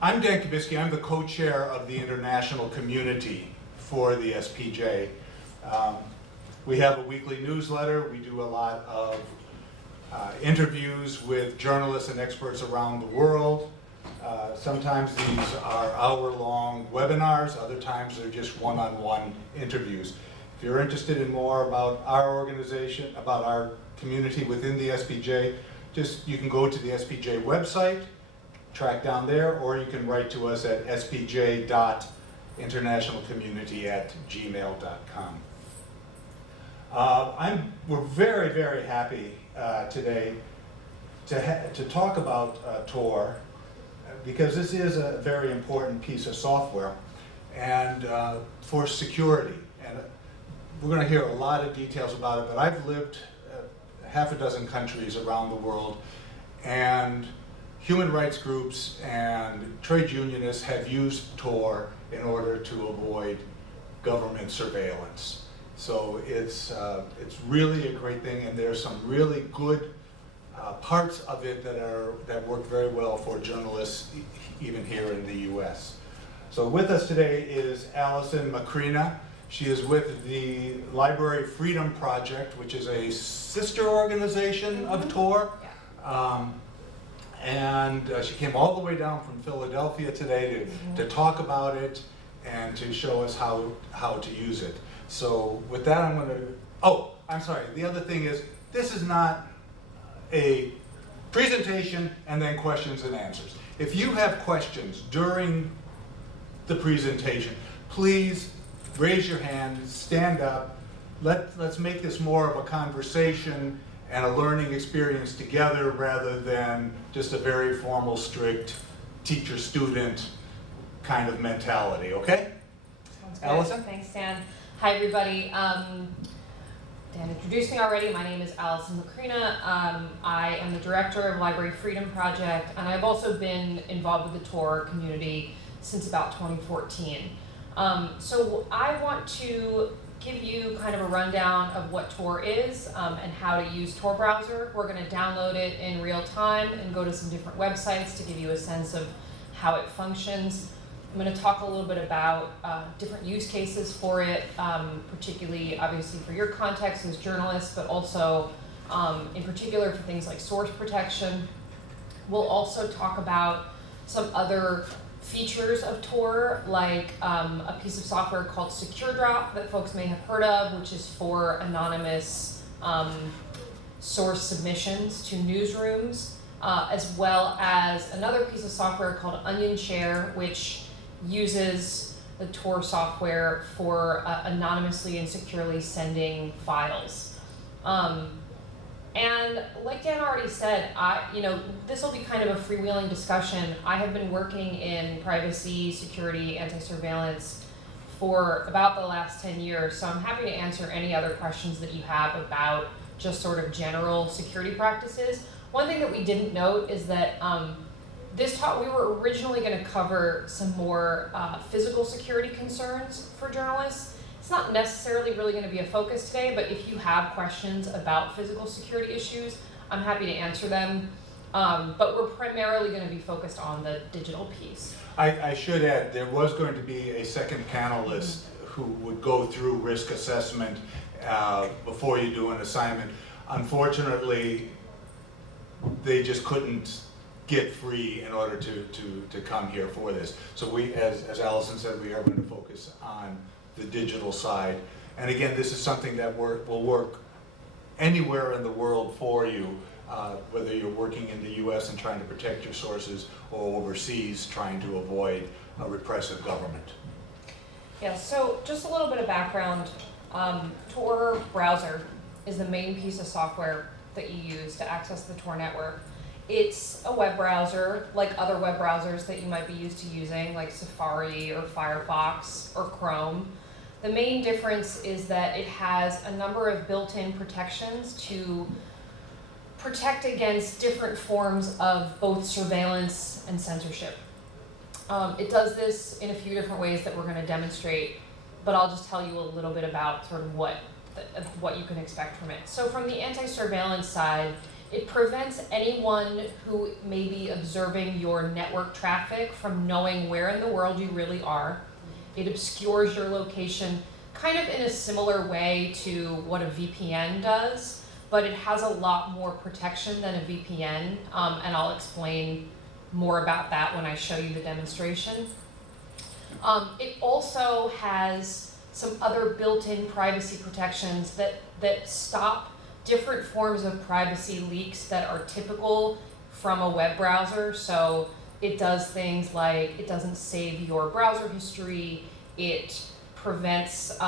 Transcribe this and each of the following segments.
I'm Dan Kubisky. I'm the co-chair of the international community for the SPJ. We have a weekly newsletter. We do a lot of interviews with journalists and experts around the world. Sometimes these are hour-long webinars. Other times they're just one-on-one interviews. If you're interested in more about our organization, about our community within the SPJ, you can go to the SPJ website, track down there, or you can write to us at spj.internationalcommunity@gmail.com. We're very, very happy today to talk about Tor, because this is a very important piece of software and for security. And we're going to hear a lot of details about it, but I've lived half a dozen countries around the world, and human rights groups and trade unionists have used Tor in order to avoid government surveillance. So it's really a great thing, and there's some really good parts of it that work very well for journalists, even here in the U.S. So with us today is Alison Macrina. She is with the Library Freedom Project, which is a sister organization of Tor. And she came all the way down from Philadelphia today to talk about it and to show us how to use it. So with that, I'm going to, I'm sorry, the other thing is, this is not a presentation and then questions and answers. If you have questions during the presentation, please raise your hand, stand up. Let's make this more of a conversation and a learning experience together rather than just a very formal, strict teacher-student kind of mentality, okay? Sounds good. Alison? Thanks, Dan. Hi, everybody. Dan introduced me already. My name is Alison Macrina. I am the director of Library Freedom Project, and I've also been involved with the Tor community since about 2014. So I want to give you kind of a rundown of what Tor is and how to use Tor browser. We're going to download it in real time and go to some different websites to give you a sense of how it functions. I'm going to talk a little bit about different use cases for it, particularly obviously for your context as journalists, but also in particular for things like source protection. We'll also talk about some other features of Tor, like a piece of software called SecureDrop that folks may have heard of, which is for anonymous source submissions to newsrooms, as well as another piece of software called OnionShare, which uses the Tor software for anonymously and securely sending files. And like Dan already said, this will be kind of a freewheeling discussion. I have been working in privacy, security, anti-surveillance for about the last 10 years, so I'm happy to answer any other questions that you have about just sort of general security practices. One thing that we didn't note is that this talk, we were originally going to cover some more physical security concerns for journalists. It's not necessarily really going to be a focus today, but if you have questions about physical security issues, I'm happy to answer them. But we're primarily going to be focused on the digital piece. I should add, there was going to be a second panelist who would go through risk assessment before you do an assignment. Unfortunately, they just couldn't get free in order to come here for this. So we, as Alison said, we are going to focus on the digital side. And again, this is something that will work anywhere in the world for you, whether you're working in the US and trying to protect your sources or overseas trying to avoid a repressive government. Yeah, so just a little bit of background. Tor browser is the main piece of software that you use to access the Tor network. It's a web browser like other web browsers that you might be used to using, like Safari or Firefox or Chrome. The main difference is that it has a number of built-in protections to protect against different forms of both surveillance and censorship. It does this in a few different ways that we're going to demonstrate, but I'll just tell you a little bit about sort of what you can expect from it. So from the anti-surveillance side, It prevents anyone who may be observing your network traffic from knowing where in the world you really are. It obscures your location kind of in a similar way to what a VPN does, but it has a lot more protection than a VPN, and I'll explain more about that when I show you the demonstration. It also has some other built-in privacy protections that stop different forms of privacy leaks that are typical from a web browser. So it does things like, it doesn't save your browser history, it prevents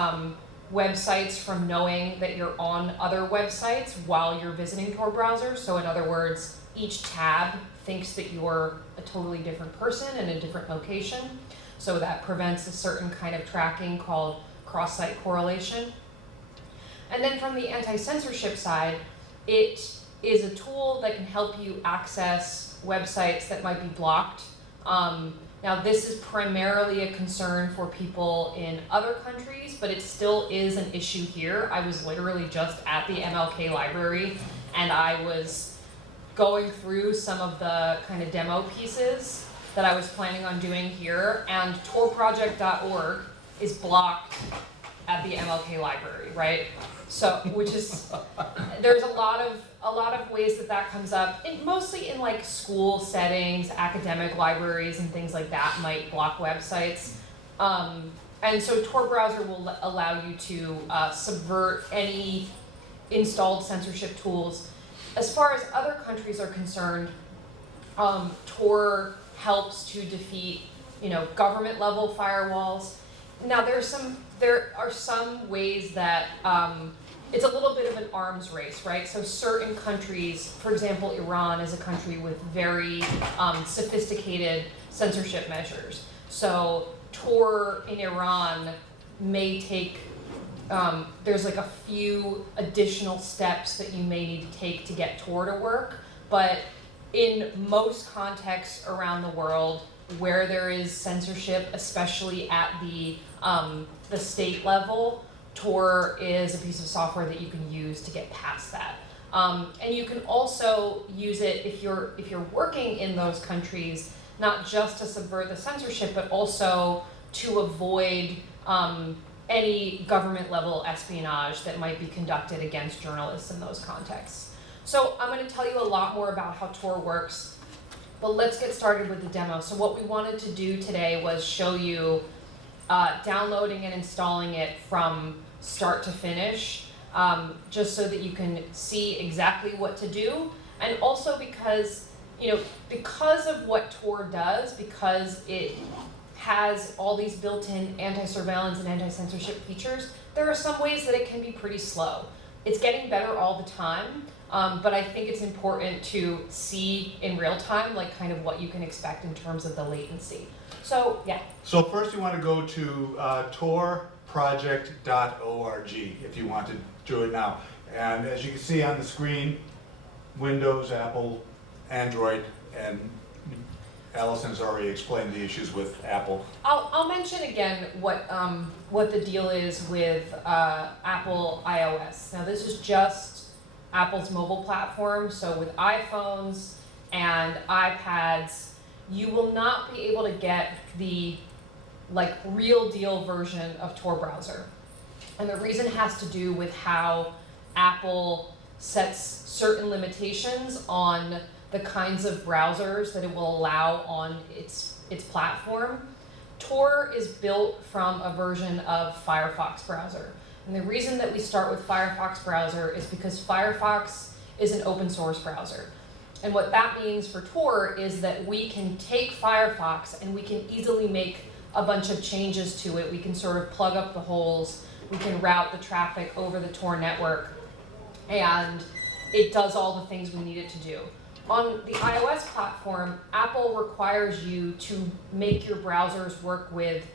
websites from knowing that you're on other websites while you're visiting Tor browsers. So in other words, each tab thinks that you're a totally different person in a different location. So that prevents a certain kind of tracking called cross-site correlation. And then from the anti-censorship side, it is a tool that can help you access websites that might be blocked. Now this is primarily a concern for people in other countries, but it still is an issue here. I was literally just at the MLK library and I was going through some of the kind of demo pieces that I was planning on doing here, and torproject.org is blocked at the MLK library, right? So, which is, there's a lot of ways that comes up, mostly in like school settings, academic libraries and things like that might block websites. And so Tor browser will allow you to subvert any installed censorship tools. As far as other countries are concerned, Tor helps to defeat, government level firewalls. Now there are some ways that it's a little bit of an arms race, right? So certain countries, for example, Iran is a country with very sophisticated censorship measures. So Tor in Iran may take, there's like a few additional steps that you may need to take to get Tor to work, but in most contexts around the world where there is censorship, especially at the state level, Tor is a piece of software that you can use to get past that. And you can also use it if you're working in those countries, not just to subvert the censorship, but also to avoid any government level espionage that might be conducted against journalists in those contexts. So I'm going to tell you a lot more about how Tor works, but let's get started with the demo. So what we wanted to do today was show you downloading and installing it from start to finish, just so that you can see exactly what to do. And also because of what Tor does, because it has all these built-in anti-surveillance and anti-censorship features, there are some ways that it can be pretty slow. It's getting better all the time, but I think it's important to see in real time, like kind of what you can expect in terms of the latency. So, yeah. So first you want to go to torproject.org if you want to do it now. And as you can see on the screen, Windows, Apple, Android, and Alison's already explained the issues with Apple. I'll mention again what the deal is with Apple iOS. Now this is just Apple's mobile platform, so with iPhones and iPads, you will not be able to get the real deal version of Tor browser. And the reason has to do with how Apple sets certain limitations on the kinds of browsers that it will allow on its platform. Tor is built from a version of Firefox browser. And the reason that we start with Firefox browser is because Firefox is an open source browser. And what that means for Tor is that we can take Firefox and we can easily make a bunch of changes to it. We can sort of plug up the holes, we can route the traffic over the Tor network, and it does all the things we need it to do. On the iOS platform, Apple requires you to make your browsers work with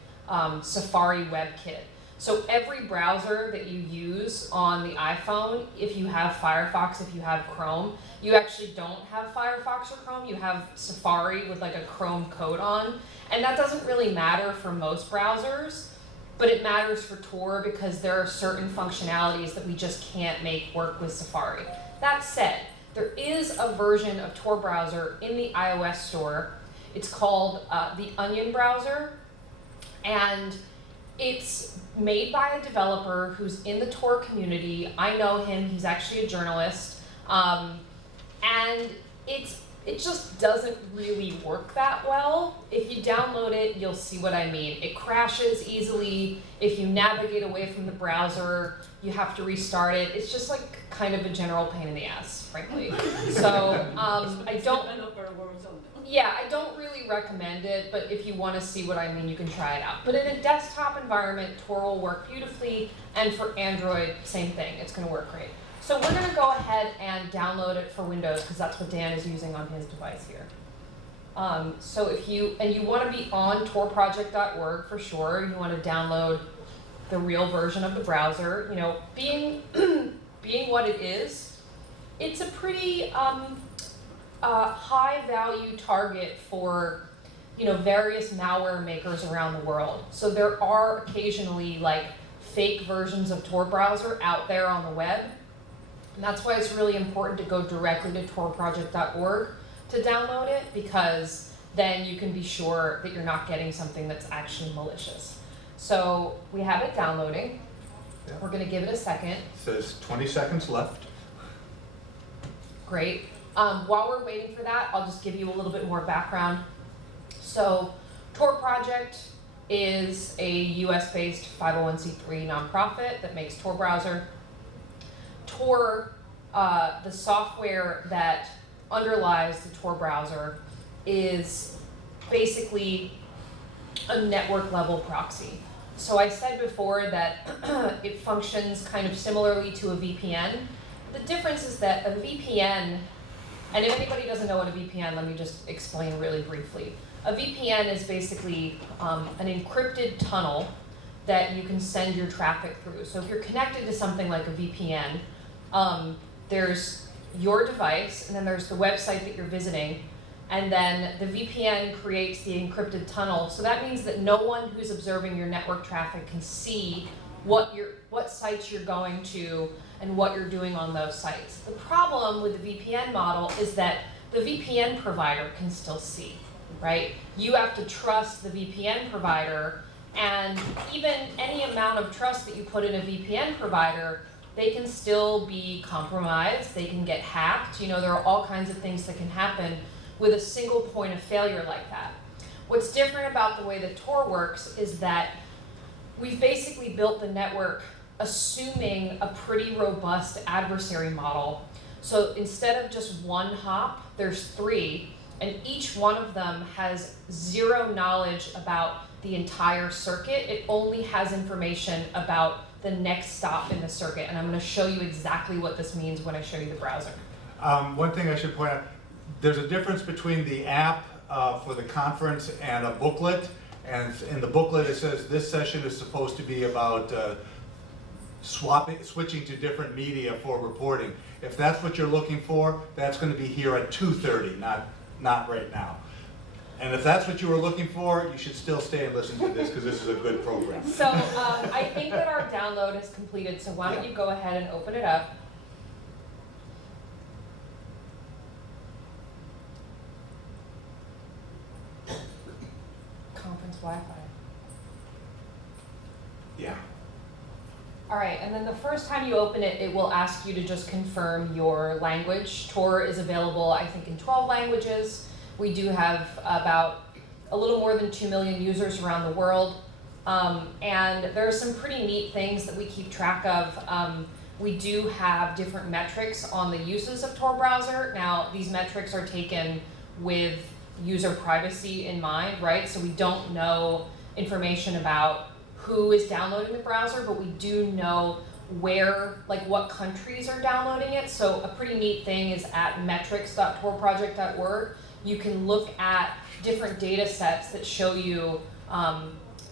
Safari WebKit. So every browser that you use on the iPhone, if you have Firefox, if you have Chrome, you actually don't have Firefox or Chrome, you have Safari with like a Chrome code on. And that doesn't really matter for most browsers, but it matters for Tor because there are certain functionalities that we just can't make work with Safari. That said, there is a version of Tor browser in the iOS store. It's called the Onion browser, and it's made by a developer who's in the Tor community. I know him, he's actually a journalist, and it just doesn't really work that well. If you download it, you'll see what I mean. It crashes easily. If you navigate away from the browser, you have to restart it. It's just like kind of a general pain in the ass, frankly. So I don't really recommend it, but if you want to see what I mean, you can try it out. But in a desktop environment, Tor will work beautifully, and for Android, same thing. It's going to work great. So we're going to go ahead and download it for Windows, because that's what Dan is using on his device here. So if you want to be on torproject.org for sure, you want to download the real version of the browser. You know, being what it is, it's a pretty high value target for, you know, various malware makers around the world. So there are occasionally like fake versions of Tor browser out there on the web. And that's why it's really important to go directly to torproject.org to download it, because then you can be sure that you're not getting something that's actually malicious. So we have it downloading. Yeah. We're going to give it a second. It says 20 seconds left. Great. While we're waiting for that, I'll just give you a little bit more background. So Tor Project is a US-based 501c3 nonprofit that makes Tor browser. Tor, the software that underlies the Tor browser, is basically a network level proxy. So I said before that it functions kind of similarly to a VPN. The difference is that a VPN, and if anybody doesn't know what a VPN, let me just explain really briefly. A VPN is basically an encrypted tunnel that you can send your traffic through. So if you're connected to something like a VPN, there's your device, and then there's the website that you're visiting, and then the VPN creates the encrypted tunnel. So that means that no one who's observing your network traffic can see what sites you're going to and what you're doing on those sites. The problem with the VPN model is that the VPN provider can still see, right? You have to trust the VPN provider, and even any amount of trust that you put in a VPN provider, they can still be compromised, they can get hacked. You know, there are all kinds of things that can happen with a single point of failure like that. What's different about the way that Tor works is that we've basically built the network assuming a pretty robust adversary model. So instead of just one hop, there's 3, and each one of them has 0 knowledge about the entire circuit. It only has information about the next stop in the circuit, and I'm going to show you exactly what this means when I show you the browser. One thing I should point out, there's a difference between the app for the conference and a booklet. And in the booklet it says this session is supposed to be about switching to different media for reporting. If that's what you're looking for, that's going to be here at 2:30, not right now. And if that's what you were looking for, you should still stay and listen to this, because this is a good program. So I think that our download is completed, so why don't you go ahead and open it up. Conference Wi-Fi. Yeah. All right, and then the first time you open it, it will ask you to just confirm your language. Tor is available, I think, in 12 languages. We do have about a little more than 2 million users around the world. And there are some pretty neat things that we keep track of. We do have different metrics on the uses of Tor browser. Now, these metrics are taken with user privacy in mind, right? So we don't know information about who is downloading the browser, but we do know where, like what countries are downloading it. So a pretty neat thing is at metrics.torproject.org, you can look at different data sets that show you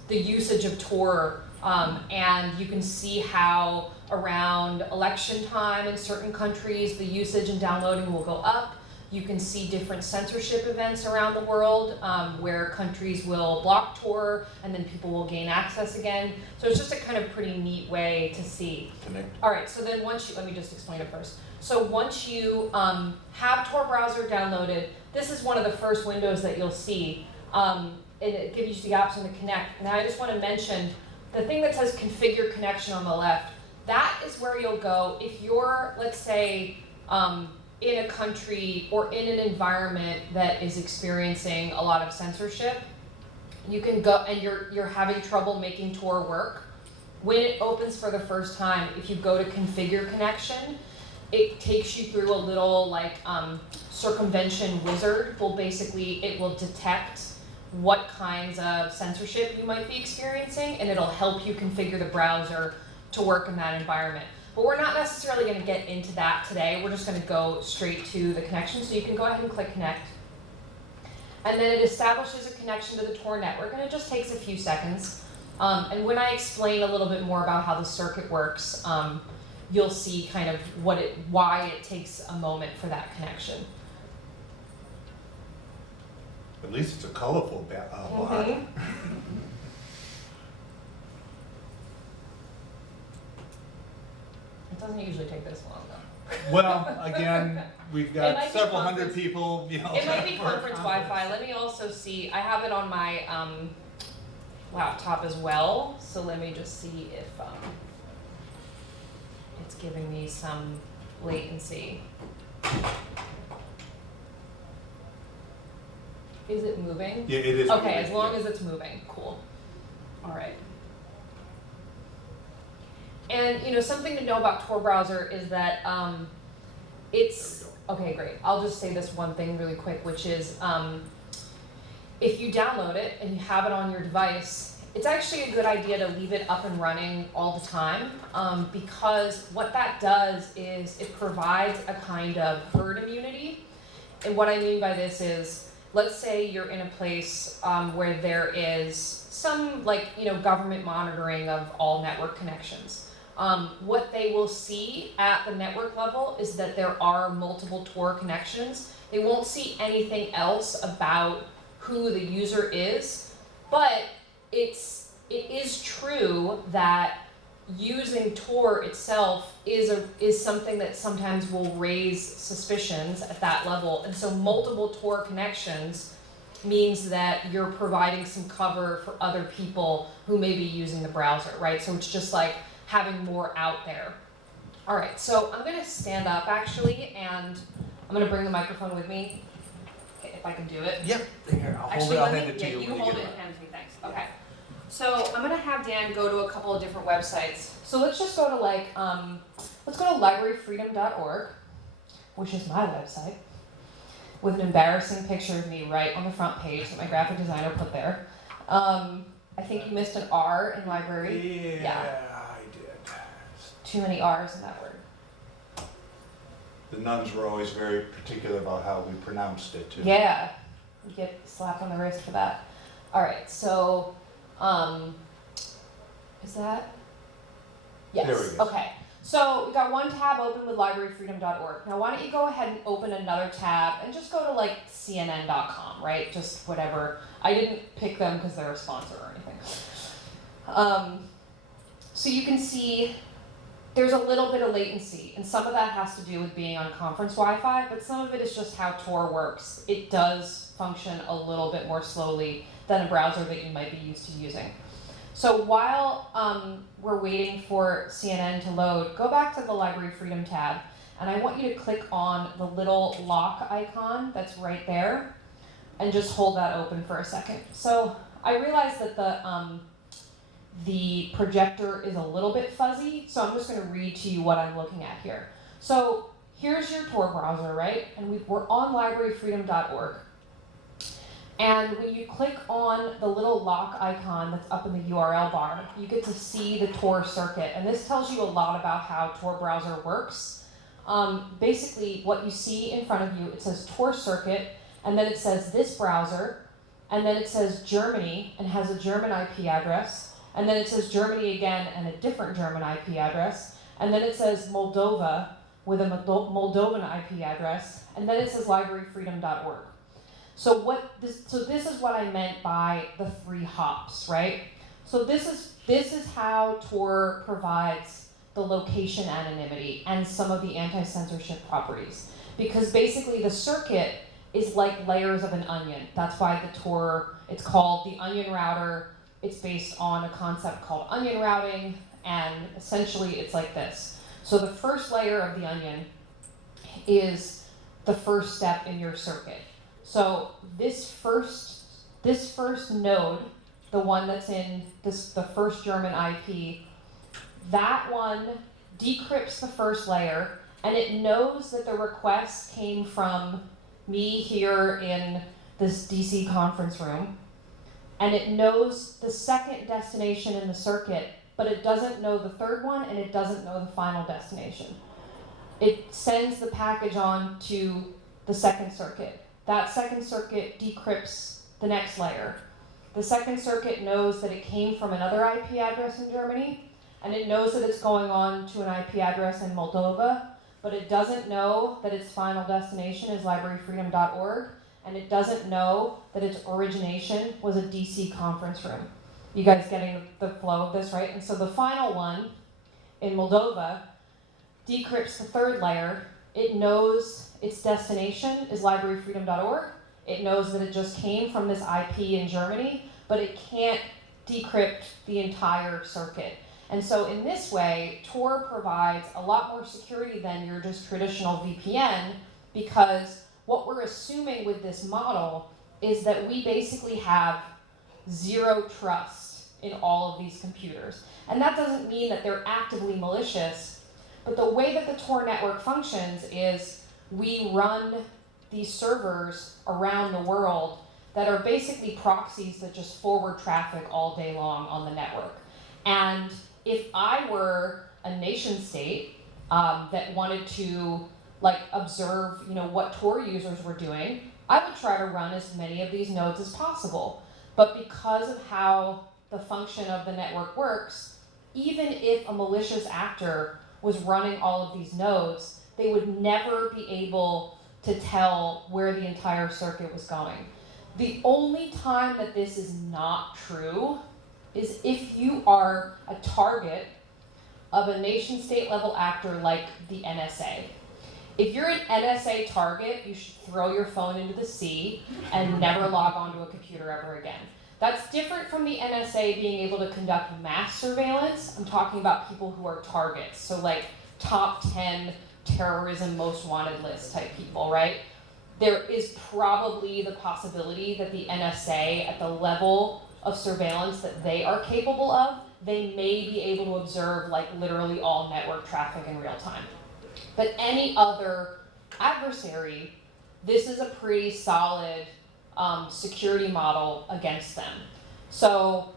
the usage of Tor, and you can see how around election time in certain countries the usage and downloading will go up. You can see different censorship events around the world where countries will block Tor and then people will gain access again. So it's just a kind of pretty neat way to see. Connect. All right, so then once you, let me just explain it first. So once you have Tor browser downloaded, this is one of the first windows that you'll see. And it gives you the option to connect. Now I just want to mention the thing that says configure connection on the left, that is where you'll go if you're, let's say, in a country or in an environment that is experiencing a lot of censorship. You can go and you're having trouble making Tor work. When it opens for the first time, if you go to configure connection, it takes you through a little like circumvention wizard. Well, basically it will detect what kinds of censorship you might be experiencing, and it'll help you configure the browser to work in that environment. But we're not necessarily going to get into that today. We're just going to go straight to the connection. So you can go ahead and click connect. And then it establishes a connection to the Tor network, and it just takes a few seconds. And when I explain a little bit more about how the circuit works, you'll see kind of why it takes a moment for that connection. At least it's a colorful bar. It doesn't usually take this long, though. Well, again, we've It got might be several hundred conference- people, you know. It might be for a conference Wi-Fi. Let me also see. I have it on my laptop as well. So let me just see if it's giving me some latency. Is it moving? Yeah, it is. Okay, as long as it's moving, cool. All right. And you know, something to know about Tor browser is that it's, okay, great. I'll just say this one thing really quick, which is if you download it and you have it on your device, it's actually a good idea to leave it up and running all the time because what that does is it provides a kind of herd immunity. And what I mean by this is, let's say you're in a place where there is some government monitoring of all network connections. What they will see at the network level is that there are multiple Tor connections. They won't see anything else about who the user is, but it is true that using Tor itself is something that sometimes will raise suspicions at that level. And so multiple Tor connections means that you're providing some cover for other people who may be using the browser, right? So it's just like having more out there. All right, so I'm gonna stand up actually, and I'm gonna bring the microphone with me, if I can do it. Yep. Here, I'll hold Actually, it. I'll let hand me, it to yeah, you. you when hold get it and hand it to me, thanks. Okay. So I'm gonna have Dan go to a couple of different websites. So let's just go to let's go to libraryfreedom.org, which is my website, with an embarrassing picture of me right on the front page that my graphic designer put there. I think you missed an R in library. Yeah, I did. Too many R's in that word. The nuns were always very particular about how we pronounced it too. Yeah, you get slapped on the wrist for that. All right, so is that? Yes. There we go. Okay. So we got one tab open with libraryfreedom.org. Now why don't you go ahead and open another tab and just go to CNN.com, right? Just whatever. I didn't pick them because they're a sponsor or anything. So you can see there's a little bit of latency, and some of that has to do with being on conference Wi-Fi, but some of it is just how Tor works. It does function a little bit more slowly than a browser that you might be used to using. So while we're waiting for CNN to load, go back to the Library Freedom tab, and I want you to click on the little lock icon that's right there, and just hold that open for a second. So I realize that the projector is a little bit fuzzy, so I'm just going to read to you what I'm looking at here. So here's your Tor browser, right? And we're on libraryfreedom.org. And when you click on the little lock icon that's up in the URL bar, you get to see the Tor circuit. And this tells you a lot about how Tor browser works. Basically, what you see in front of you, it says Tor circuit, and then it says this browser, and then it says Germany, and has a German IP address. And then it says Germany again and a different German IP address. And then it says Moldova, with a Moldovan IP address, and then it says libraryfreedom.org. So this is what I meant by the 3 hops, right? So this is how Tor provides the location anonymity and some of the anti-censorship properties. Because basically the circuit is like layers of an onion. That's why the Tor, it's called the onion router. It's based on a concept called onion routing, and essentially it's like this. So the first layer of the onion is the first step in your circuit. So this first node, the one that's in the first German IP, that one decrypts the first layer, and it knows that the request came from me here in this DC conference room, and it knows the second destination in the circuit, but it doesn't know the third one, and it doesn't know the final destination. It sends the package on to the second circuit. That second circuit decrypts the next layer. The second circuit knows that it came from another IP address in Germany, and it knows that it's going on to an IP address in Moldova, but it doesn't know that its final destination is libraryfreedom.org, and it doesn't know that its origination was a DC conference room. You guys getting the flow of this, right? And so the final one in Moldova decrypts the third layer. It knows its destination is libraryfreedom.org. It knows that it just came from this IP in Germany, but it can't decrypt the entire circuit. And so in this way, Tor provides a lot more security than your just traditional VPN, because what we're assuming with this model is that we basically have zero trust in all of these computers. And that doesn't mean that they're actively malicious, but the way that the Tor network functions is we run these servers around the world that are basically proxies that just forward traffic all day long on the network. And if I were a nation state that wanted to observe, what Tor users were doing, I would try to run as many of these nodes as possible. But because of how the function of the network works, even if a malicious actor was running all of these nodes, they would never be able to tell where the entire circuit was going. The only time that this is not true is if you are a target of a nation state level actor like the NSA. If you're an NSA target, you should throw your phone into the sea and never log onto a computer ever again. That's different from the NSA being able to conduct mass surveillance. I'm talking about people who are targets, so top 10 terrorism most wanted list type people, right? There is probably the possibility that the NSA, at the level of surveillance that they are capable of, they may be able to observe literally all network traffic in real time. But any other adversary, this is a pretty solid security model against them. So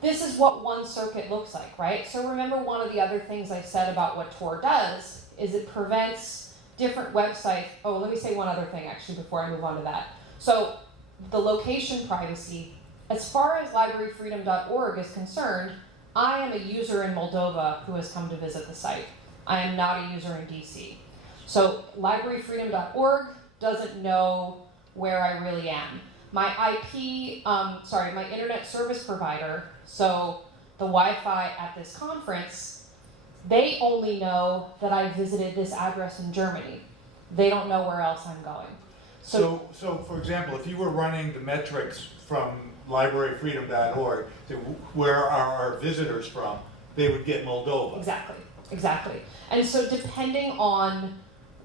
this is what one circuit looks like, right? So remember, one of the other things I said about what Tor does is it prevents different websites. Oh, let me say one other thing actually before I move on to that. So the location privacy, as far as libraryfreedom.org is concerned, I am a user in Moldova who has come to visit the site. I am not a user in DC. So libraryfreedom.org doesn't know where I really am. My my internet service provider, so the Wi-Fi at this conference, they only know that I visited this address in Germany. They don't know where else I'm going. So for example, if you were running the metrics from libraryfreedom.org to where are our visitors from, they would get Moldova. Exactly. And so depending on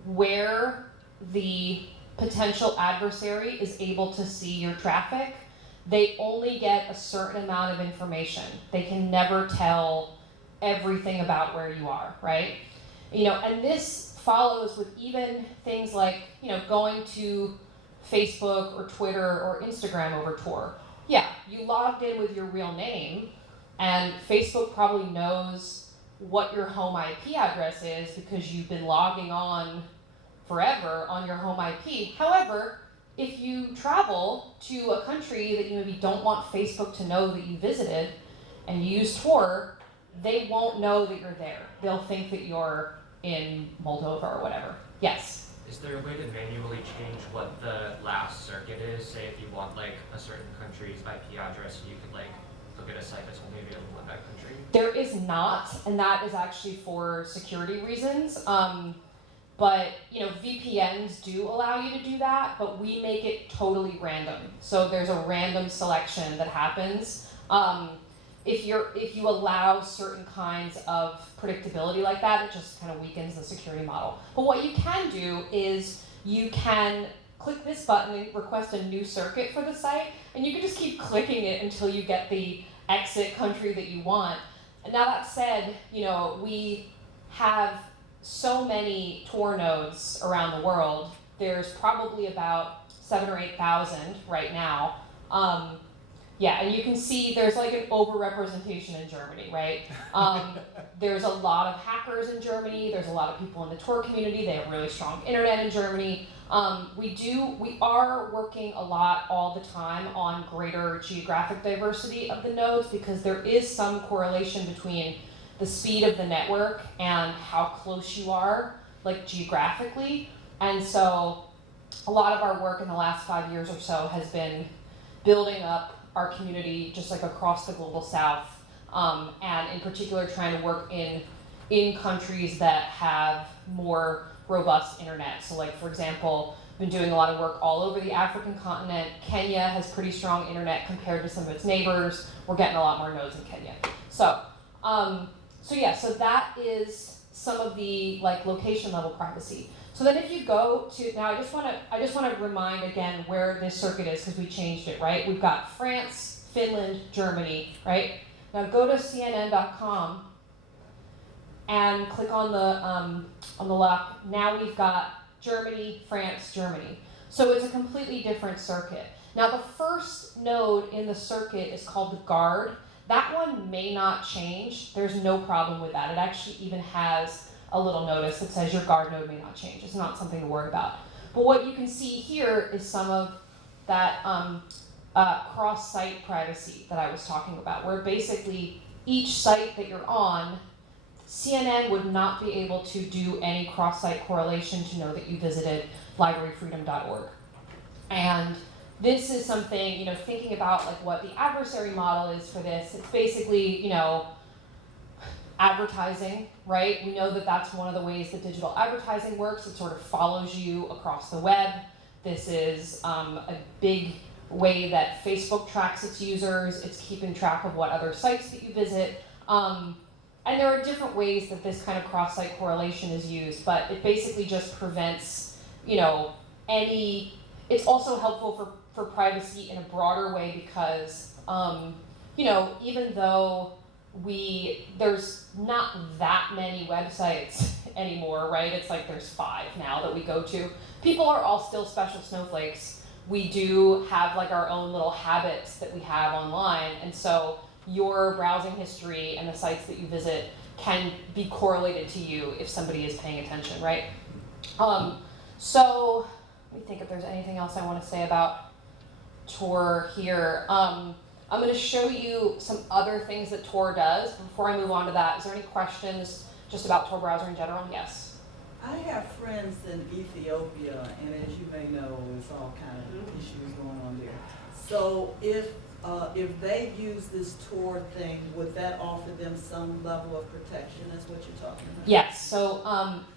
where the potential adversary is able to see your traffic, they only get a certain amount of information. They can never tell everything about where you are, right? And this follows with even things like, going to Facebook or Twitter or Instagram over Tor. Yeah, you logged in with your real name, and Facebook probably knows what your home IP address is because you've been logging on forever on your home IP. However, if you travel to a country that you maybe don't want Facebook to know that you visited and you use Tor, they won't know that you're there. They'll think that you're in Moldova or whatever. Yes? Is there a way to manually change what the last circuit is? Say if you want like a certain country's IP address, you could like look at a site that's only available in that country? There is not, and that is actually for security reasons. But you know, VPNs do allow you to do that, but we make it totally random. So there's a random selection that happens. If you allow certain kinds of predictability like that, it just kind of weakens the security model. But what you can do is you can click this button and request a new circuit for the site, and you can just keep clicking it until you get the exit country that you want. And now that said, you know, we have so many Tor nodes around the world. There's probably about 7,000 or 8,000 right now. Yeah, and you can see there's like an overrepresentation in Germany, right? There's a lot of hackers in Germany. There's a lot of people in the Tor community. They have really strong internet in Germany. We are working a lot all the time on greater geographic diversity of the nodes because there is some correlation between the speed of the network and how close you are, like geographically. And so a lot of our work in the last 5 years or so has been building up our community just like across the global south, and in particular trying to work in countries that have more robust internet. So like, for example, been doing a lot of work all over the African continent. Kenya has pretty strong internet compared to some of its neighbors. We're getting a lot more nodes in Kenya. So that is some of the like location level privacy. So then if you go to, now I just want to remind again where this circuit is because we changed it, right? We've got France, Finland, Germany, right? Now go to CNN.com and click on the left. Now we've got Germany, France, Germany. So it's a completely different circuit. Now the first node in the circuit is called the guard. That one may not change. There's no problem with that. It actually even has a little notice that says your guard node may not change. It's not something to worry about. But what you can see here is some of that cross-site privacy that I was talking about, where basically each site that you're on, CNN would not be able to do any cross-site correlation to know that you visited libraryfreedom.org. And this is something, you know, thinking about like what the adversary model is for this, it's basically, you know, advertising, right? We know that that's one of the ways that digital advertising works. It sort of follows you across the web. This is a big way that Facebook tracks its users. It's keeping track of what other sites that you visit. And there are different ways that this kind of cross-site correlation is used, but it basically just prevents, you know, it's also helpful for privacy in a broader way because, you know, even though there's not that many websites anymore, right? It's like there's 5 now that we go to. People are all still special snowflakes. We do have like our own little habits that we have online, and so your browsing history and the sites that you visit can be correlated to you if somebody is paying attention, right? So let me think if there's anything else I want to say about Tor here. I'm going to show you some other things that Tor does. Before I move on to that, is there any questions just about Tor browser in general? Yes. I have friends in Ethiopia, and as you may know, there's all kind of issues going on there. So if they use this Tor thing, would that offer them some level of protection? That's what you're talking about? Yes. So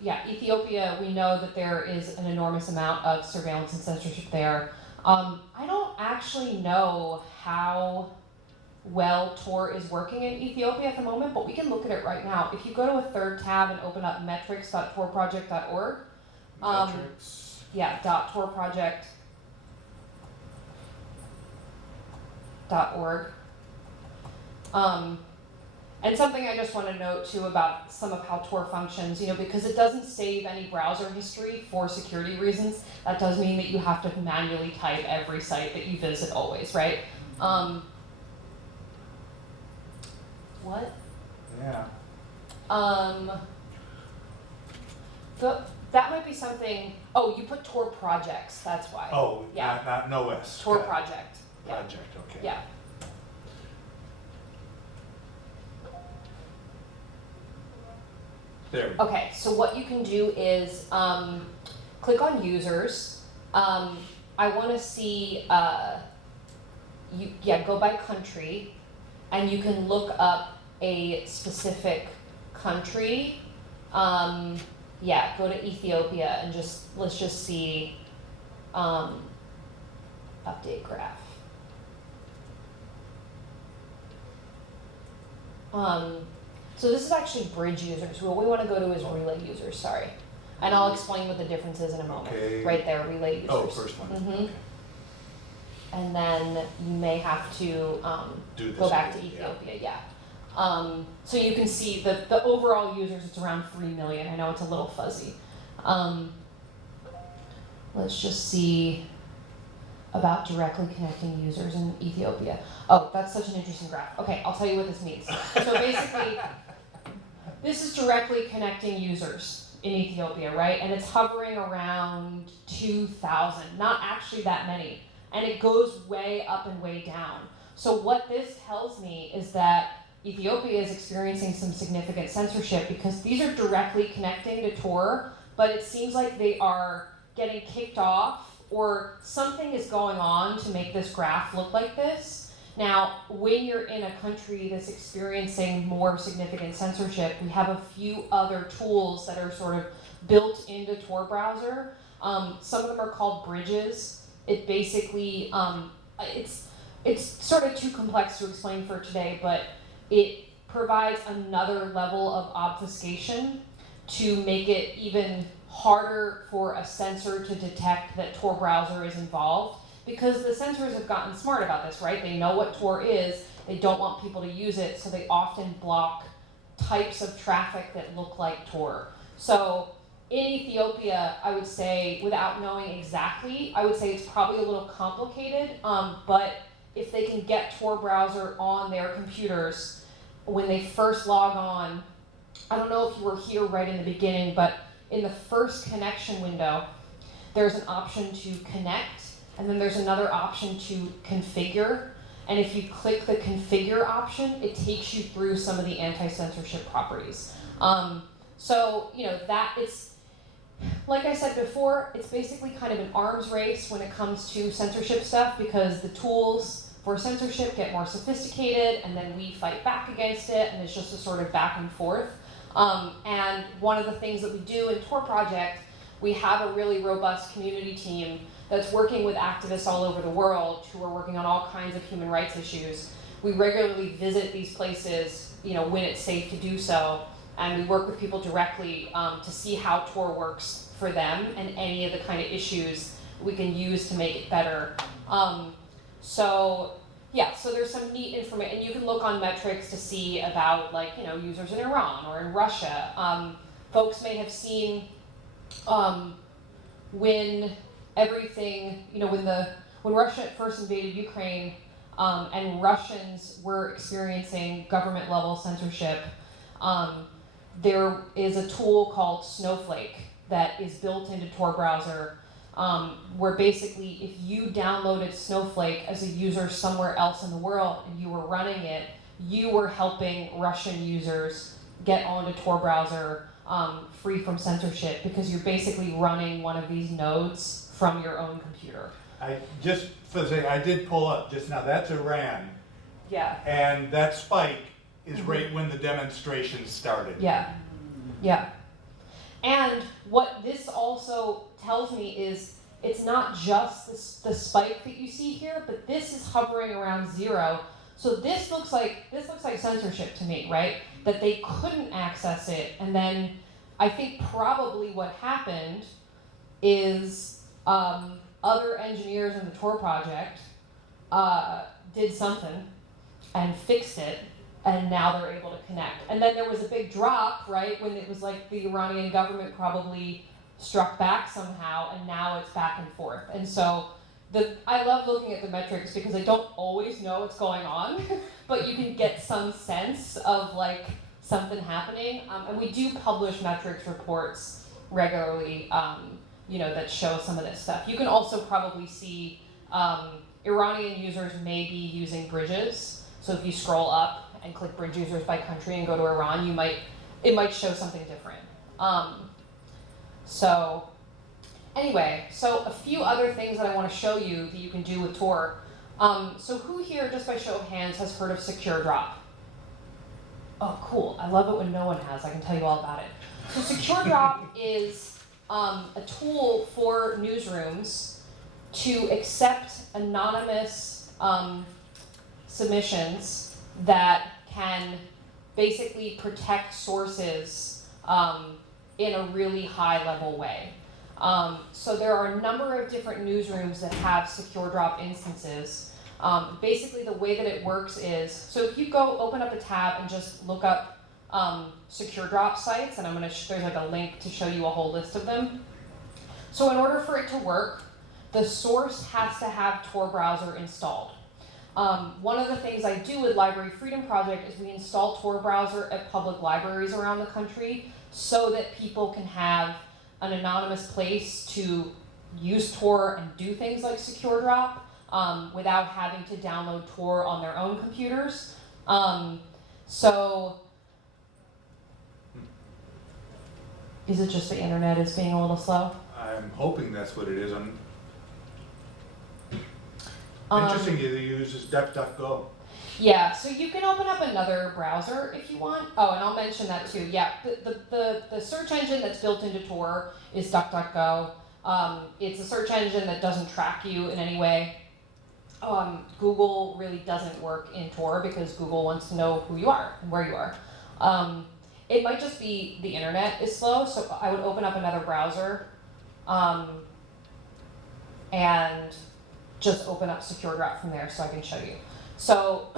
Ethiopia, we know that there is an enormous amount of surveillance and censorship there. I don't actually know how well Tor is working in Ethiopia at the moment, but we can look at it right now. If you go to a third tab and open up metrics.torproject.org, Metrics. Yeah, .torproject.org. And something I just want to note too about some of how Tor functions, you know, because it doesn't save any browser history for security reasons, that does mean that you have to manually type every site that you visit always, right? What? Yeah. That might be something, oh, you put Tor projects, that's why. Oh, Yeah. not no S. Tor Got it. project. Yeah. Project, okay. Yeah. There we go. Okay, so what you can do is click on users. I want to see, go by country, and you can look up a specific country. Go to Ethiopia and let's just see update graph. So this is actually bridge users. What we want to go to is relay users, sorry. And I'll explain what the difference is in a moment. Okay. Right there, relay users. Oh, first one. Mhm. Okay. And then you may have to Do this go back to again, Ethiopia, yeah. So you can see the overall users, it's around 3 million. I know it's a little fuzzy. Let's just see about directly connecting users in Ethiopia. Oh, that's such an interesting graph. Okay, I'll tell you what this means. So basically, this is directly connecting users in Ethiopia, right? And it's hovering around 2,000, not actually that many. And it goes way up and way down. So what this tells me is that Ethiopia is experiencing some significant censorship because these are directly connecting to Tor, but it seems like they are getting kicked off or something is going on to make this graph look like this. Now, when you're in a country that's experiencing more significant censorship, we have a few other tools that are sort of built into Tor browser. Some of them are called bridges. It basically, it's sort of too complex to explain for today, but it provides another level of obfuscation to make it even harder for a censor to detect that Tor browser is involved, because the censors have gotten smart about this, right? They know what Tor is, they don't want people to use it, so they often block types of traffic that look like Tor. So in Ethiopia, I would say, without knowing exactly, I would say it's probably a little complicated, but if they can get Tor browser on their computers, when they first log on, I don't know if you were here right in the beginning, but in the first connection window, there's an option to connect, and then there's another option to configure. And if you click the configure option, it takes you through some of the anti-censorship properties. So, that it's, like I said before, it's basically kind of an arms race when it comes to censorship stuff, because the tools for censorship get more sophisticated, and then we fight back against it, and it's just a sort of back and forth. And one of the things that we do in Tor Project, we have a really robust community team that's working with activists all over the world who are working on all kinds of human rights issues. We regularly visit these places, when it's safe to do so, and we work with people directly to see how Tor works for them and any of the kind of issues we can use to make it better. So there's some neat information, and you can look on metrics to see about users in Iran or in Russia. Folks may have seen when everything, when Russia first invaded Ukraine and Russians were experiencing government level censorship, there is a tool called Snowflake that is built into Tor browser, where basically if you downloaded Snowflake as a user somewhere else in the world and you were running it, you were helping Russian users get onto Tor browser free from censorship, because you're basically running one of these nodes from your own computer. I did pull up just now, that's Iran, Yeah. and that spike is right when the demonstrations started. Yeah. And what this also tells me is it's not just the spike that you see here, but this is hovering around 0. So this looks like censorship to me, right? That they couldn't access it, and then I think probably what happened is other engineers in the Tor project did something and fixed it, and now they're able to connect. And then there was a big drop, right, when it was like the Iranian government probably struck back somehow, and now it's back and forth. And so I love looking at the metrics because I don't always know what's going on, but you can get some sense of something happening. And we do publish metrics reports regularly, that show some of this stuff. You can also probably see Iranian users may be using bridges. So if you scroll up and click bridge users by country and go to Iran, it might show something different. So anyway, so a few other things that I want to show you that you can do with Tor. So who here, just by show of hands, has heard of Secure Drop? Oh, cool. I love it when no one has. I can tell you all about it. So Secure Drop is a tool for newsrooms to accept anonymous submissions that can basically protect sources in a really high level way. So there are a number of different newsrooms that have Secure Drop instances. Basically the way that it works is, so if you go open up a tab and just look up Secure Drop sites, and there's like a link to show you a whole list of them. So in order for it to work, the source has to have Tor browser installed. One of the things I do with Library Freedom Project is we install Tor browser at public libraries around the country so that people can have an anonymous place to use Tor and do things like Secure Drop without having to download Tor on their own computers. So, is it just the internet is being a little slow? I'm hoping that's what it is. Interesting you use is DuckDuckGo. Yeah, so you can open up another browser if you want. Oh, and I'll mention that too. Yeah, the search engine that's built into Tor is DuckDuckGo. It's a search engine that doesn't track you in any way. Google really doesn't work in Tor because Google wants to know who you are and where you are. It might just be the internet is slow, so I would open up another browser and just open up Secure Drop from there so I can show you. So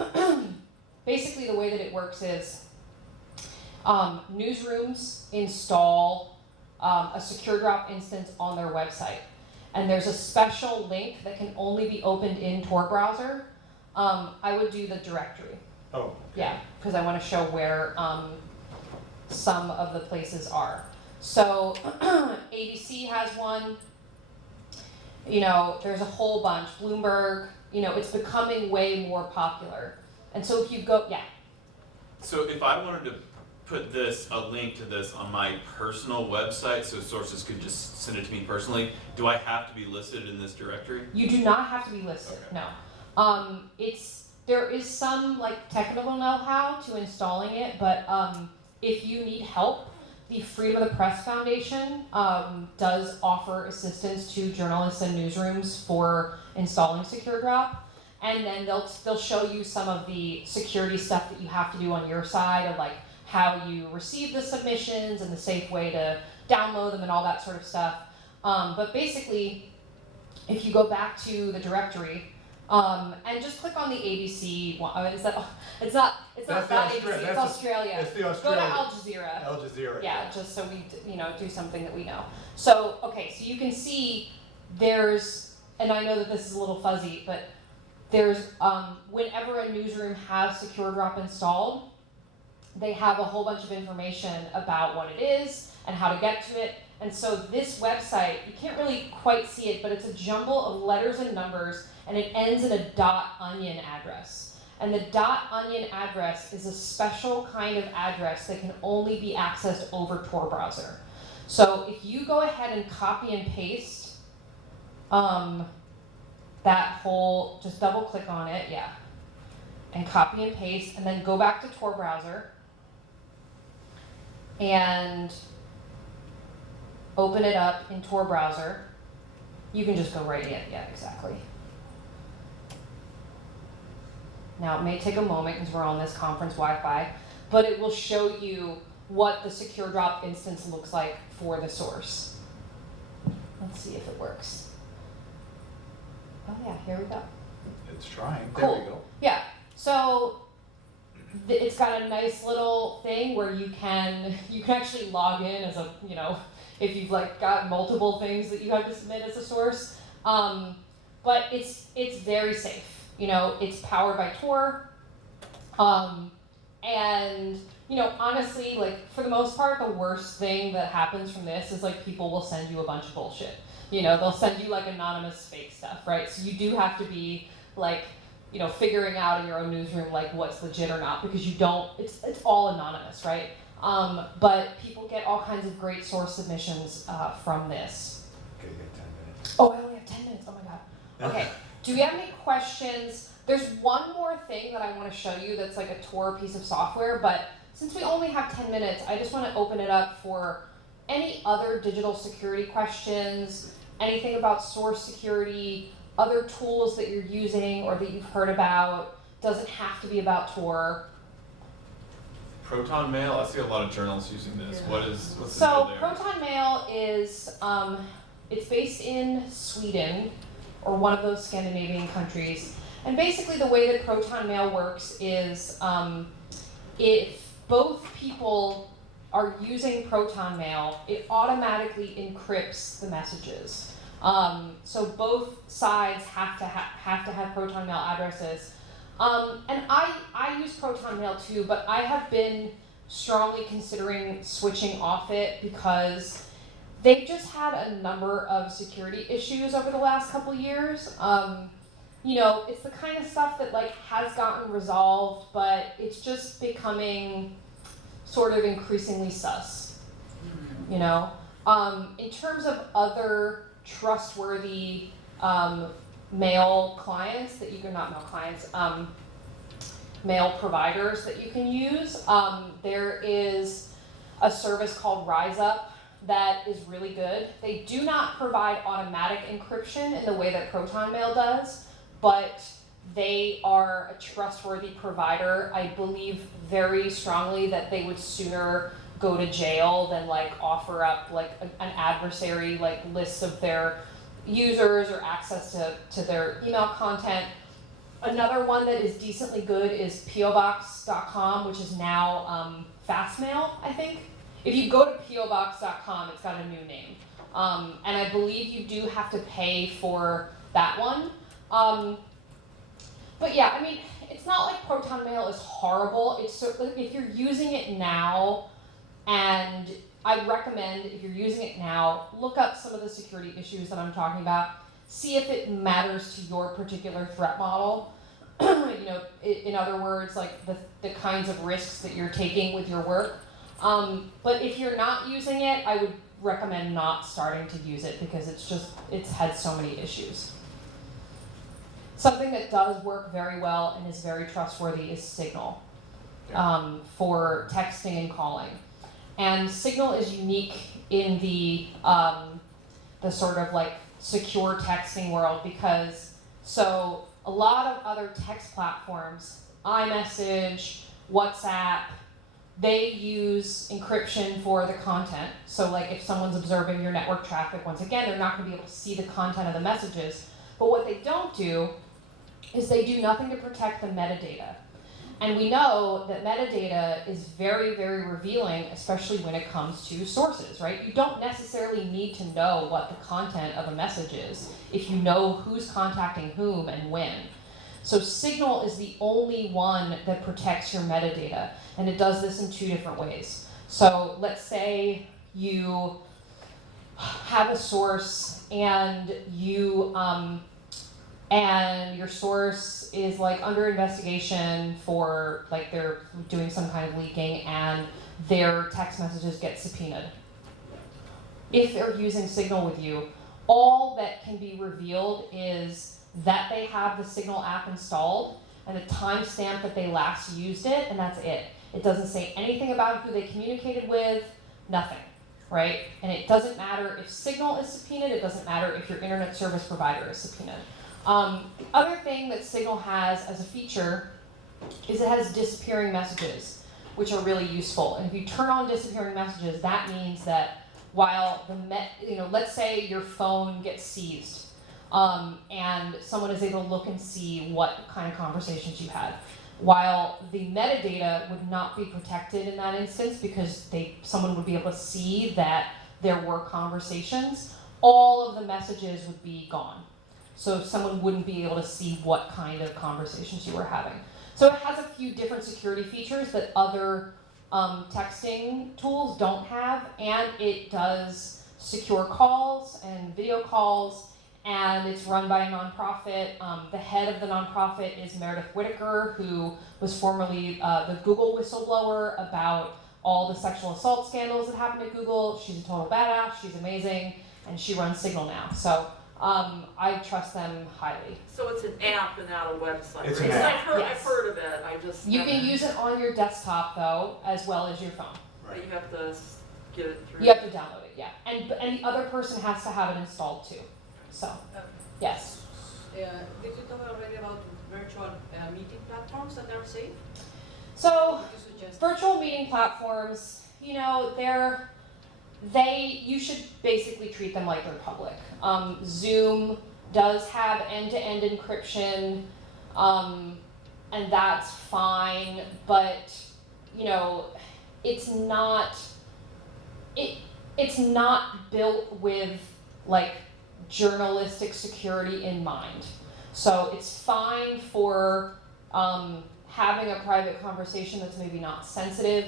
basically the way that it works is newsrooms install a Secure Drop instance on their website. And there's a special link that can only be opened in Tor browser. I would do the directory. Oh. Okay. Yeah, because I want to show where some of the places are. So ABC has one. You know, there's a whole bunch. Bloomberg, you know, it's becoming way more popular. And so if you go, yeah. So if I wanted to put a link to this on my personal website so sources could just send it to me personally, do I have to be listed in this directory? You do not have to be listed, Okay. no. There is some like technical know-how to installing it, but if you need help, the Freedom of the Press Foundation does offer assistance to journalists and newsrooms for installing Secure Drop, and then they'll show you some of the security stuff that you have to do on your side of like how you receive the submissions and the safe way to download them and all that sort of stuff. But basically, if you go back to the directory and just click on the ABC one, it's not that ABC, it's Australia. It's the Go Australia. to Al Jazeera. Al Jazeera. Yeah, just so we do something that we know. So okay, so you can see there's, and I know that this is a little fuzzy, but there's whenever a newsroom has Secure Drop installed, they have a whole bunch of information about what it is and how to get to it. And so this website, you can't really quite see it, but it's a jumble of letters and numbers, and it ends in a .onion address. And the .onion address is a special kind of address that can only be accessed over Tor browser. So if you go ahead and copy and paste that whole, just double click on it, yeah, and copy and paste, and then go back to Tor browser and open it up in Tor browser. You can just go right in, yeah, exactly. Now it may take a moment because we're on this conference Wi-Fi, but it will show you what the Secure Drop instance looks like for the source. Let's see if it works. Oh yeah, here we go. It's trying. Cool. There we go. Yeah, so it's got a nice little thing where you can actually log in as a, you know, if you've like got multiple things that you have to submit as a source. But it's very safe. You know, it's powered by Tor. And, you know, honestly, like for the most part, the worst thing that happens from this is like people will send you a bunch of bullshit. You know, they'll send you like anonymous fake stuff, right? So you do have to be like, you know, figuring out in your own newsroom like what's legit or not, because you don't, it's all anonymous, right? But people get all kinds of great source submissions from this. Okay, you got 10 minutes. Oh, I only have 10 minutes. Oh my god. Okay. Do we have any questions? There's one more thing that I want to show you that's like a Tor piece of software, but since we only have 10 minutes, I just want to open it up for any other digital security questions, anything about source security, other tools that you're using or that you've heard about. Doesn't have to be about Tor. Proton Mail, I see a lot of journals using this. Yeah. What's the So deal there? Proton Mail is, it's based in Sweden, or one of those Scandinavian countries. And basically the way that Proton Mail works is if both people are using Proton Mail, it automatically encrypts the messages. So both sides have to have Proton Mail addresses. And I use Proton Mail too, but I have been strongly considering switching off it because they've just had a number of security issues over the last couple years. You know, it's the kind of stuff that like has gotten resolved, but it's just becoming sort of increasingly sus. You know, in terms of other trustworthy mail clients that you can, not mail clients, mail providers that you can use, there is a service called RiseUp that is really good. They do not provide automatic encryption in the way that Proton Mail does, but they are a trustworthy provider. I believe very strongly that they would sooner go to jail than like offer up like an adversary like lists of their users or access to their email content. Another one that is decently good is PObox.com, which is now Fastmail, I think. If you go to PObox.com, it's got a new name. And I believe you do have to pay for that one. But yeah, I mean, it's not like Proton Mail is horrible. It's if you're using it now, and I recommend if you're using it now, look up some of the security issues that I'm talking about. See if it matters to your particular threat model. You know, in other words, like the kinds of risks that you're taking with your work. But if you're not using it, I would recommend not starting to use it because it's had so many issues. Something that does work very well and is very trustworthy is Signal for texting and calling. And Signal is unique in the sort of like secure texting world because so a lot of other text platforms, iMessage, WhatsApp, they use encryption for the content. So like if someone's observing your network traffic, once again, they're not going to be able to see the content of the messages. But what they don't do is they do nothing to protect the metadata. And we know that metadata is very, very revealing, especially when it comes to sources, right? You don't necessarily need to know what the content of a message is if you know who's contacting whom and when. So Signal is the only one that protects your metadata, and it does this in two different ways. So let's say you have a source and your source is like under investigation for like they're doing some kind of leaking and their text messages get subpoenaed. If they're using Signal with you, all that can be revealed is that they have the Signal app installed and the timestamp that they last used it, and that's it. It doesn't say anything about who they communicated with, nothing, right? And it doesn't matter if Signal is subpoenaed, it doesn't matter if your internet service provider is subpoenaed. The other thing that Signal has as a feature is it has disappearing messages, which are really useful. And if you turn on disappearing messages, that means that while let's say your phone gets seized, and someone is able to look and see what kind of conversations you had. While the metadata would not be protected in that instance because someone would be able to see that there were conversations, all of the messages would be gone. So someone wouldn't be able to see what kind of conversations you were having. So it has a few different security features that other texting tools don't have, and it does secure calls and video calls, and it's run by a nonprofit. The head of the nonprofit is Meredith Whittaker, who was formerly the Google whistleblower about all the sexual assault scandals that happened at Google. She's a total badass, she's amazing, and she runs Signal now. So I trust them highly. So it's an app and not a website, It's right? an app. I've Yes. heard of it, I just. You can haven't- use it on your desktop though, as well as your phone. But you have to get it through. You have to download it, yeah. And the other person has to have it installed too. So, yes. Did you talk already about virtual meeting platforms that are safe? So, Would you suggest? virtual meeting platforms, you know, you should basically treat them like they're public. Zoom does have end-to-end encryption, and that's fine, but, you know, it's not built with, like, journalistic security in mind. So it's fine for having a private conversation that's maybe not sensitive.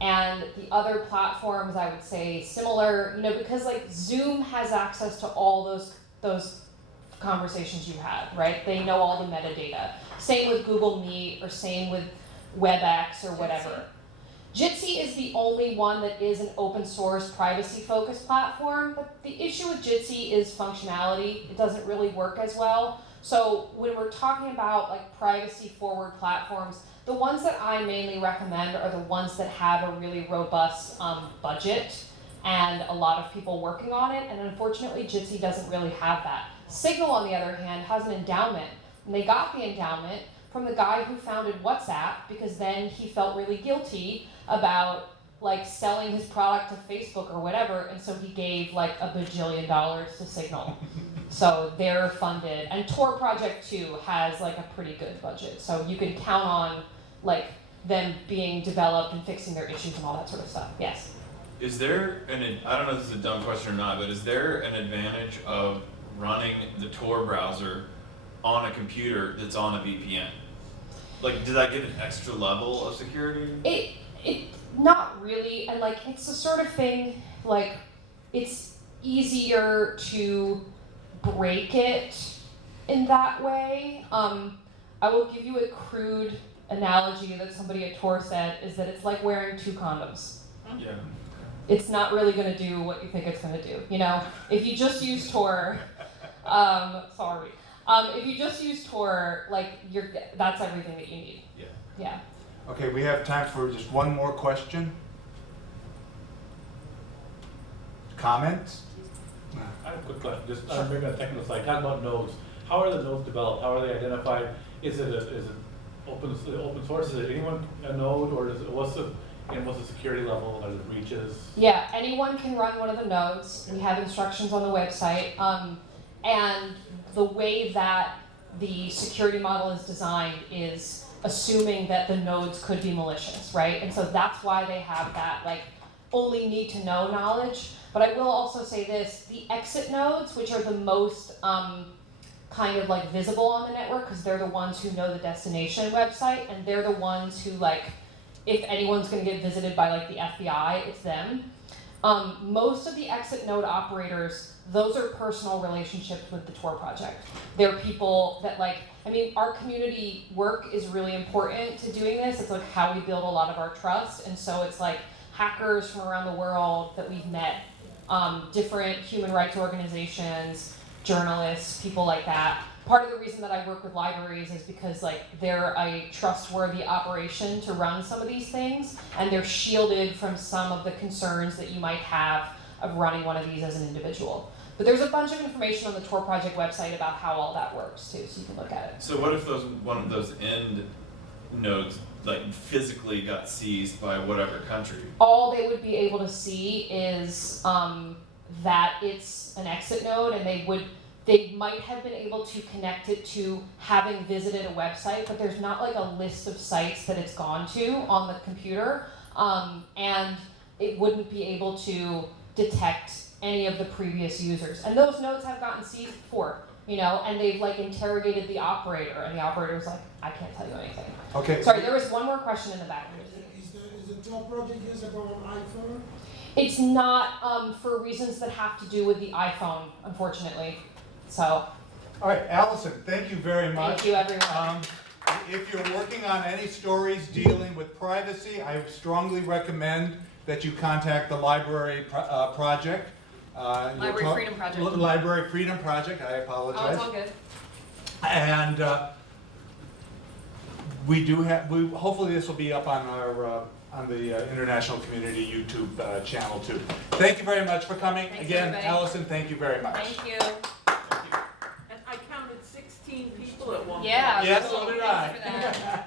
And the other platforms, I would say similar, you know, because like Zoom has access to all those conversations you had, right? They know all the metadata. Same with Google Meet or same with WebEx or whatever. Jitsi is the only one that is an open source privacy focused platform, but the issue with Jitsi is functionality. It doesn't really work as well. So when we're talking about like privacy forward platforms, the ones that I mainly recommend are the ones that have a really robust budget and a lot of people working on it, and unfortunately Jitsi doesn't really have that. Signal, on the other hand, has an endowment, and they got the endowment from the guy who founded WhatsApp because then he felt really guilty about like selling his product to Facebook or whatever, and so he gave like $1 bajillion to Signal. So they're funded, and Tor Project 2 has like a pretty good budget, so you can count on like them being developed and fixing their issues and all that sort of stuff. Yes. Is there I don't know if this is a dumb question or not, but is there an advantage of running the Tor browser on a computer that's on a VPN? Like, does that give an extra level of security? It not really, and like it's the sort of thing like it's easier to break it in that way. I will give you a crude analogy that somebody at Tor said is that it's like wearing 2 condoms. Yeah. It's not really going to do what you think it's going to do. You know, if you just use Tor, if you just use Tor, like that's everything that you need. Yeah. Yeah. Okay, we have time for just one more question. Comments? I have a quick question, just maybe on the technical side, talk about nodes. How are the nodes developed? How are they identified? Is it open source? Is it anyone a node, or what's the security level? Are there breaches? Yeah, anyone can run one of the nodes. We have instructions on the website. And the way that the security model is designed is assuming that the nodes could be malicious, right? And so that's why they have that like only need to know knowledge. But I will also say this, the exit nodes, which are the most kind of like visible on the network, because they're the ones who know the destination website, and they're the ones who like, if anyone's gonna get visited by like the FBI, it's them. Most of the exit node operators, those are personal relationships with the Tor project. They're people that like, I mean, our community work is really important to doing this. It's like how we build a lot of our trust. And so it's like hackers from around the world that we've met, different human rights organizations, journalists, people like that. Part of the reason that I work with libraries is because like they're a trustworthy operation to run some of these things, and they're shielded from some of the concerns that you might have of running one of these as an individual. But there's a bunch of information on the Tor project website about how all that works too, so you can look at it. So what if one of those end nodes like physically got seized by whatever country? All they would be able to see is that it's an exit node, and they might have been able to connect it to having visited a website, but there's not like a list of sites that it's gone to on the computer, and it wouldn't be able to detect any of the previous users. And those nodes have gotten seized before, you know, and they've like interrogated the operator, and the operator's like, I can't tell you anything. Okay. Sorry, there was one more question in the back. Is the Tor project usable on iPhone? It's not for reasons that have to do with the iPhone, unfortunately. So, All right, Allison, thank you very much. thank you everyone. If you're working on any stories dealing with privacy, I strongly recommend that you contact the Library Project. Library Freedom Project. Library Freedom Project, I Oh, apologize. it's all good. And we do have, hopefully this will be up on our, on the International Community YouTube channel too. Thank you very much for coming. Thanks, Again, everybody. Allison, thank you very much. Thank you. And I counted 16 people at one point. Yeah. Yeah, cool. so did Thanks I. for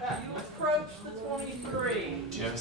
that. You approached the 23. Do you have